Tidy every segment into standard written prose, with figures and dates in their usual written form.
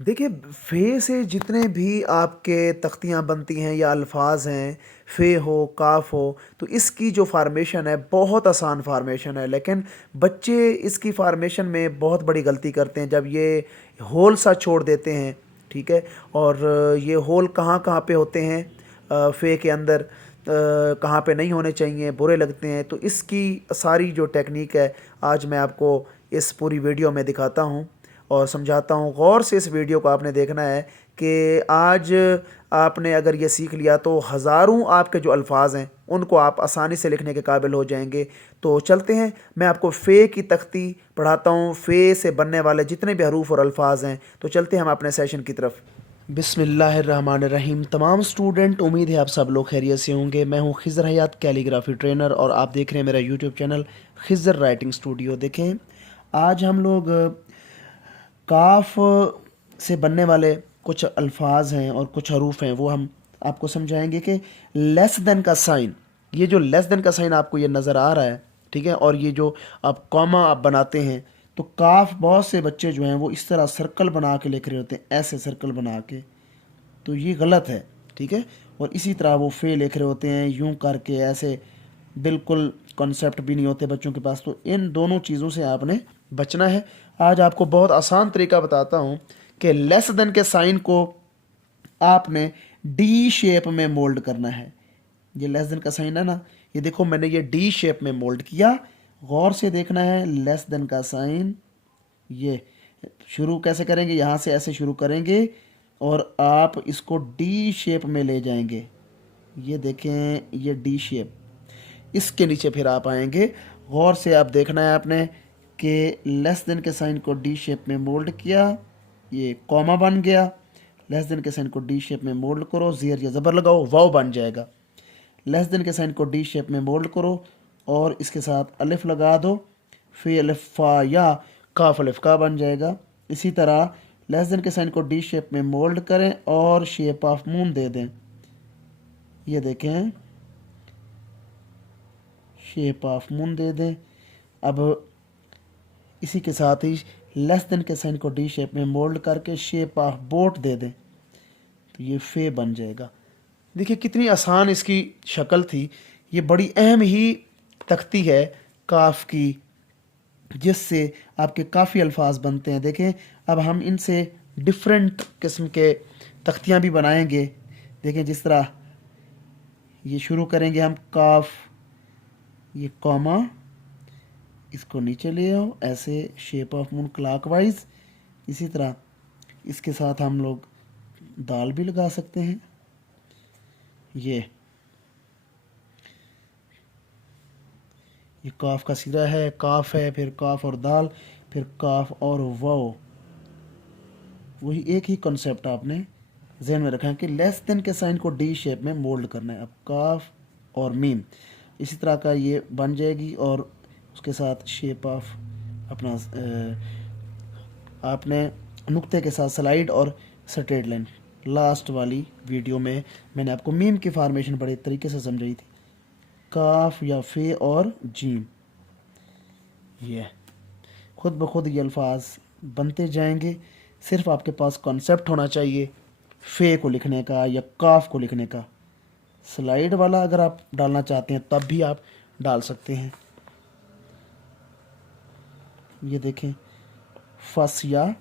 देखिए, फ़े से जितने भी आपके तख्तियाँ बनती हैं या अल्फ़ाज़ हैं, फ़े हो, काफ़ हो, तो इसकी जो फ़ॉर्मेशन है बहुत आसान फ़ॉर्मेशन है। लेकिन बच्चे इसकी फ़ॉर्मेशन में बहुत बड़ी गलती करते हैं जब ये होल सा छोड़ देते हैं, ठीक है? और ये होल कहाँ-कहाँ पे होते हैं फ़े के अंदर, कहाँ पे नहीं होने चाहिए, बुरे लगते हैं। तो इसकी सारी जो टेक्नीक है आज मैं आपको इस पूरी वीडियो में दिखाता हूँ और समझाता हूँ। गौर से इस वीडियो को आपने देखना है कि आज आपने अगर ये सीख लिया तो हज़ारों आपके जो अल्फाज हैं उनको आप आसानी से लिखने के काबिल हो जाएंगे। तो चलते हैं, मैं आपको फ़े की तख्ती पढ़ाता हूँ, फ़े से बनने वाले जितने भी हरूफ और अल्फाज हैं। तो चलते हैं हम अपने सेशन की तरफ। बिस्मिल्लाहिर्रहमानिर्रहीम। तमाम स्टूडेंट, उम्मीद है आप सब लोग खैरियत से होंगे। मैं हूँ खिज़र हयात, कैलीग्राफी ट्रेनर, और आप देख रहे हैं मेरा YouTube channel Khizar writing studio. देखें, आज हम लोग काफ से बनने वाले कुछ अल्फाज हैं और कुछ हरूफ हैं वो हम आपको समझाएंगे कि लेस देन का साइन, ये जो लेस देन का साइन आपको ये नज़र आ रहा है, ठीक है, और ये जो आप कॉमा आप बनाते हैं, तो काफ बहुत से बच्चे जो हैं वो इस तरह सर्कल बना के लिख रहे होते हैं, ऐसे सर्कल बना के, तो ये गलत है, ठीक है। और इसी तरह वो फ़े लिख रहे होते हैं यूं करके, ऐसे बिल्कुल कॉन्सेप्ट भी नहीं होते बच्चों के पास। तो इन दोनों चीज़ों से आपने बचना है। आज आपको बहुत आसान तरीका बताता हूँ कि लेस देन के साइन को आपने डी शेप में मोल्ड करना है। ये लेस देन का साइन है ना, ये देखो मैंने ये डी शेप में मोल्ड किया। गौर से देखना है, लेस देन का साइन ये शुरू कैसे करेंगे, यहाँ से ऐसे शुरू करेंगे और आप इसको डी शेप में ले जाएंगे। ये देखें, ये डी शेप, इसके नीचे फिर आप आएंगे। गौर से आप देखना है आपने कि लेस देन के साइन को डी शेप में मोल्ड किया, ये कॉमा बन गया। लेस देन के साइन को डी शेप में मोल्ड करो, ज़ेर या ज़बर लगाओ, वाव बन जाएगा। लेस देन के साइन को डी शेप में मोल्ड करो और इसके साथ अलिफ लगा दो, फिर अलिफ फा या काफ अलिफ का बन जाएगा। इसी तरह लेस देन के साइन को डी शेप में मोल्ड करें और शेप ऑफ मून दे दें। ये देखें, शेप ऑफ मून दे दें। अब इसी के साथ ही लेस देन के साइन को डी शेप में मोल्ड करके शेप ऑफ बोट दे दें, तो ये फे बन जाएगा। देखिए कितनी आसान इसकी शक्ल थी। ये बड़ी अहम ही तख्ती है काफ की, जिससे आपके काफ़ी अल्फाज बनते हैं। देखें, अब हम इनसे डिफरेंट किस्म के तख्तियाँ भी बनाएंगे। देखें, जिस तरह ये शुरू करेंगे हम काफ, ये कॉमा, इसको नीचे ले आओ, ऐसे शेप ऑफ मून क्लॉकवाइज। इसी तरह इसके साथ हम लोग दाल भी लगा सकते हैं। ये काफ का सिरा है, काफ है, फिर काफ और दाल, फिर काफ और वाव। वही एक ही कॉन्सेप्ट आपने जहन में रखा है कि लेस देन के साइन को डी शेप में मोल्ड करना है। अब काफ और मीम इसी तरह का ये बन जाएगी और उसके साथ शेप ऑफ अपना आपने नुक्ते के साथ स्लाइड और स्ट्रेट लाइन। लास्ट वाली वीडियो में मैंने आपको मीम की फार्मेशन बड़े तरीके से समझाई थी, काफ या फे और जीम। ये खुद ब खुद ये अल्फाज बनते जाएंगे। सिर्फ आपके पास कॉन्सेप्ट होना चाहिए फ़े को लिखने का या काफ को लिखने का। स्लाइड वाला अगर आप डालना चाहते हैं तब भी आप डाल सकते हैं। ये देखें, फस या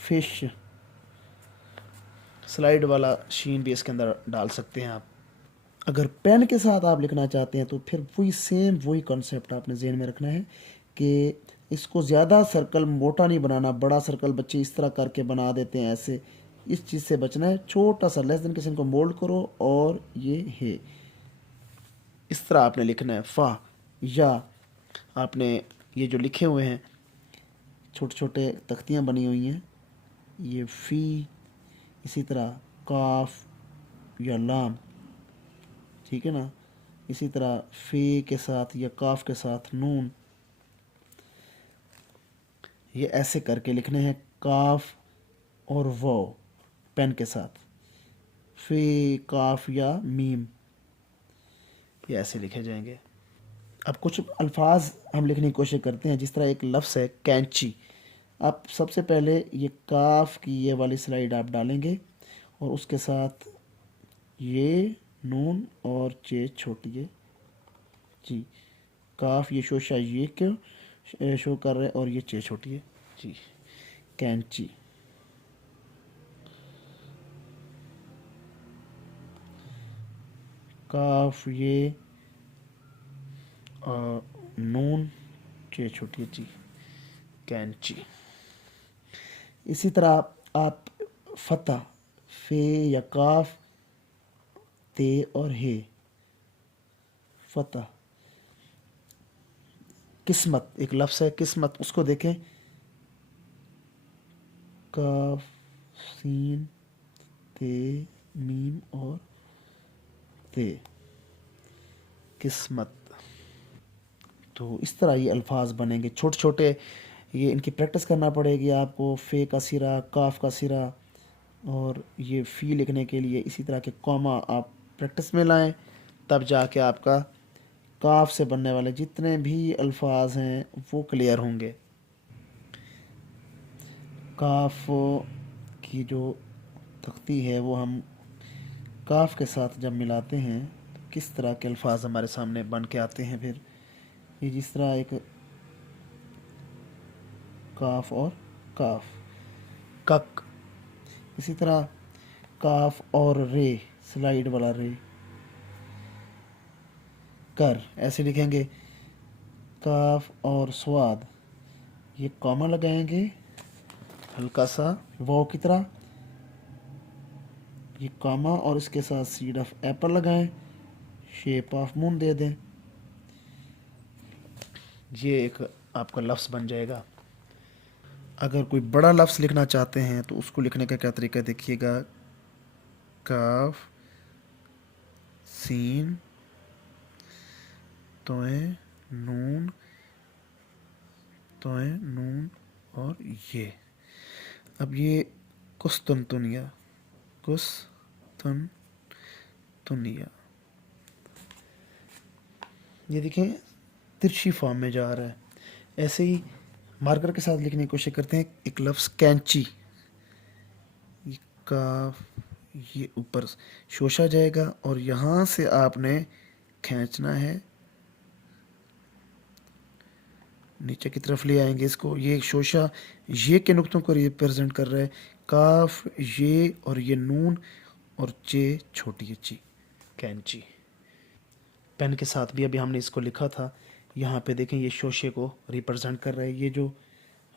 फिश, स्लाइड वाला शीन भी इसके अंदर डाल सकते हैं आप। अगर पेन के साथ आप लिखना चाहते हैं तो फिर वही सेम वही कॉन्सेप्ट आपने जहन में रखना है कि इसको ज़्यादा सर्कल मोटा नहीं बनाना। बड़ा सर्कल बच्चे इस तरह करके बना देते हैं, ऐसे इस चीज़ से बचना है। छोटा सा लेस देन के साइन को मोल्ड करो और ये है, इस तरह आपने लिखना है। फ़ा या आपने ये जो लिखे हुए हैं छोटे छोटे तख्तियाँ बनी हुई हैं, ये फ़ी, इसी तरह काफ या लाम, ठीक है ना। इसी तरह फ़े के साथ या काफ के साथ नून, ये ऐसे करके लिखने हैं। काफ और वो पेन के साथ, फ़े काफ या मीम, ये ऐसे लिखे जाएंगे। अब कुछ अल्फाज हम लिखने की कोशिश करते हैं। जिस तरह एक लफ्ज़ है कैंची, आप सबसे पहले ये काफ की ये वाली स्लाइड आप डालेंगे और उसके साथ ये नून और चे छोटी है जी। काफ ये शोशा ये क्यों शो कर रहा है और ये चे छोटी है जी। कैंची, काफ ये नून चे छोटी है जी। कैंची। इसी तरह आप फतह फे या काफ ते और हे फतह। किस्मत एक लफ्ज़ है किस्मत, उसको देखें काफ सीन ते मीम और ते किस्मत। तो इस तरह ये अल्फाज बनेंगे छोटे छोटे। ये इनकी प्रैक्टिस करना पड़ेगी आपको। फ़े का सिरा, काफ का सिरा और ये फ़ी लिखने के लिए इसी तरह के कॉमा आप प्रैक्टिस में लाएं, तब जाके आपका काफ से बनने वाले जितने भी अल्फाज हैं वो क्लियर होंगे। काफ की जो तख्ती है वो हम काफ के साथ जब मिलाते हैं तो किस तरह के अल्फाज हमारे सामने बन के आते हैं। फिर ये जिस तरह एक काफ और काफ, कक, इसी तरह काफ और रे, स्लाइड वाला रे, कर ऐसे लिखेंगे। काफ और स्वाद, ये कॉमा लगाएंगे हल्का सा वाव की तरह, ये कॉमा और इसके साथ सीड ऑफ एप्पल लगाएं, शेप ऑफ मून दे दें। ये एक आपका लफ्ज़ बन जाएगा। अगर कोई बड़ा लफ्ज़ लिखना चाहते हैं तो उसको लिखने का क्या तरीका देखिएगा। काफ सीन तोए नून तोए नून और ये। अब ये कुस्तुनतुनिया, कुस्तुनतुनिया, ये देखें तिरछी फॉर्म में जा रहा है। ऐसे ही मार्कर के साथ लिखने की कोशिश करते हैं। एक लफ्ज़ कैंची, ये काफ ये ऊपर शोशा जाएगा और यहाँ से आपने खींचना है, नीचे की तरफ ले आएंगे इसको। ये शोशा ये के नुक्तों को रिप्रेजेंट कर रहा है। काफ ये और ये नून और चे छोटी है ची, कैंची। पेन के साथ भी अभी हमने इसको लिखा था। यहाँ पे देखें ये शोशे को रिप्रेजेंट कर रहा है। ये जो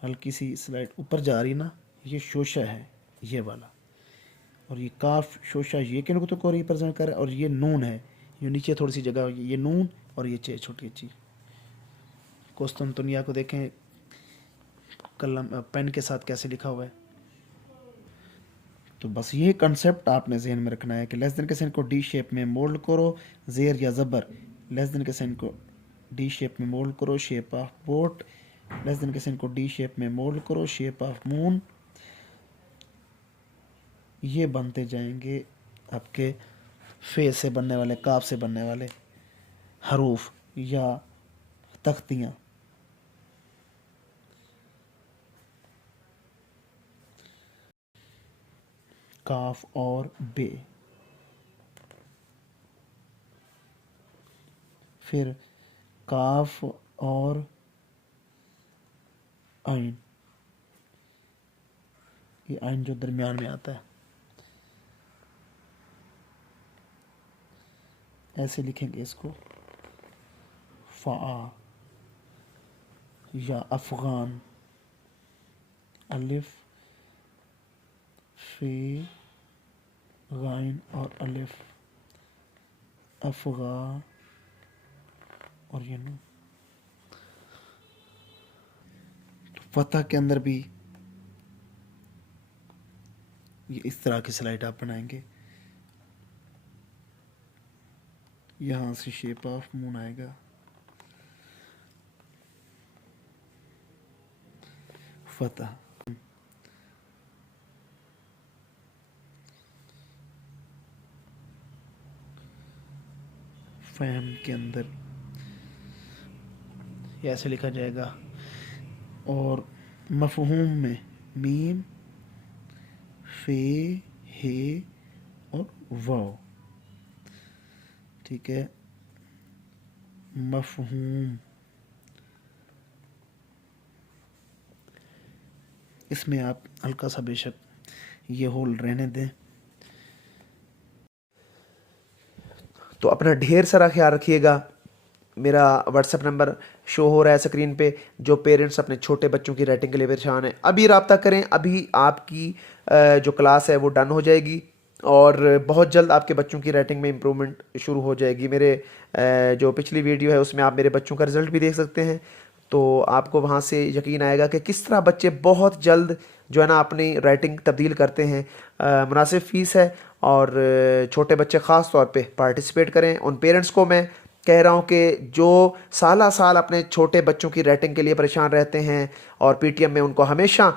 हल्की सी स्लाइड ऊपर जा रही ना, ये शोशा है ये वाला। और ये काफ शोशा ये के नुक्तों को रिप्रेजेंट कर रहा है और ये नून है, ये नीचे थोड़ी सी जगह ये नून और ये चे छोटी ची। कोस्तुनतुनिया को देखें कलम पेन के साथ कैसे लिखा हुआ है। तो बस ये कंसेप्ट आपने जहन में रखना है कि लेस देन के साइन को डी शेप में मोल्ड करो, जेर या ज़बर लेस देन के साइन को डी शेप में मोल्ड करो, shape of boat less than के साइन को डी शेप में मोल्ड करो, शेप ऑफ मून। ये बनते जाएंगे आपके फे से बनने वाले, काफ से बनने वाले हरूफ या तख्तियाँ। काफ और बे, फिर काफ और आइन, ये आइन जो दरमियान में आता है ऐसे लिखेंगे इसको। फ़ा या अफ़गान, अलिफ फे गाइन और अलिफ, अफ़गा और ये नून। फतह के अंदर भी ये इस तरह की स्लाइड आप बनाएंगे। यहाँ से शेप ऑफ मून आएगा। फतह फहम के अंदर ये ऐसे लिखा जाएगा। और मफहूम में मीम फे हे और वाव, ठीक है। मफहूम, इसमें आप हल्का सा बेशक ये होल रहने दें। तो अपना ढेर सारा ख्याल रखिएगा। मेरा व्हाट्सएप नंबर शो हो रहा है स्क्रीन पे। जो पेरेंट्स अपने छोटे बच्चों की राइटिंग के लिए परेशान हैं, अभी रब्ता करें। अभी आपकी जो क्लास है वो डन हो जाएगी और बहुत जल्द आपके बच्चों की राइटिंग में इम्प्रूवमेंट शुरू हो जाएगी। मेरे जो पिछली वीडियो है उसमें आप मेरे बच्चों का रिज़ल्ट भी देख सकते हैं, तो आपको वहाँ से यकीन आएगा कि किस तरह बच्चे बहुत जल्द जो है ना अपनी राइटिंग तब्दील करते हैं। मुनासिब फ़ीस है और छोटे बच्चे ख़ास तौर पे पार्टिसिपेट करें। उन पेरेंट्स को मैं कह रहा हूँ कि जो साला साल अपने छोटे बच्चों की राइटिंग के लिए परेशान रहते हैं और पीटीएम में उनको हमेशा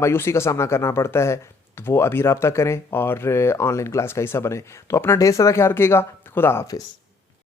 मायूसी का सामना करना पड़ता है, तो वो अभी रब्ता करें और ऑनलाइन क्लास का हिस्सा बने। तो अपना ढेर सारा ख्याल रखिएगा। खुदा हाफिज़।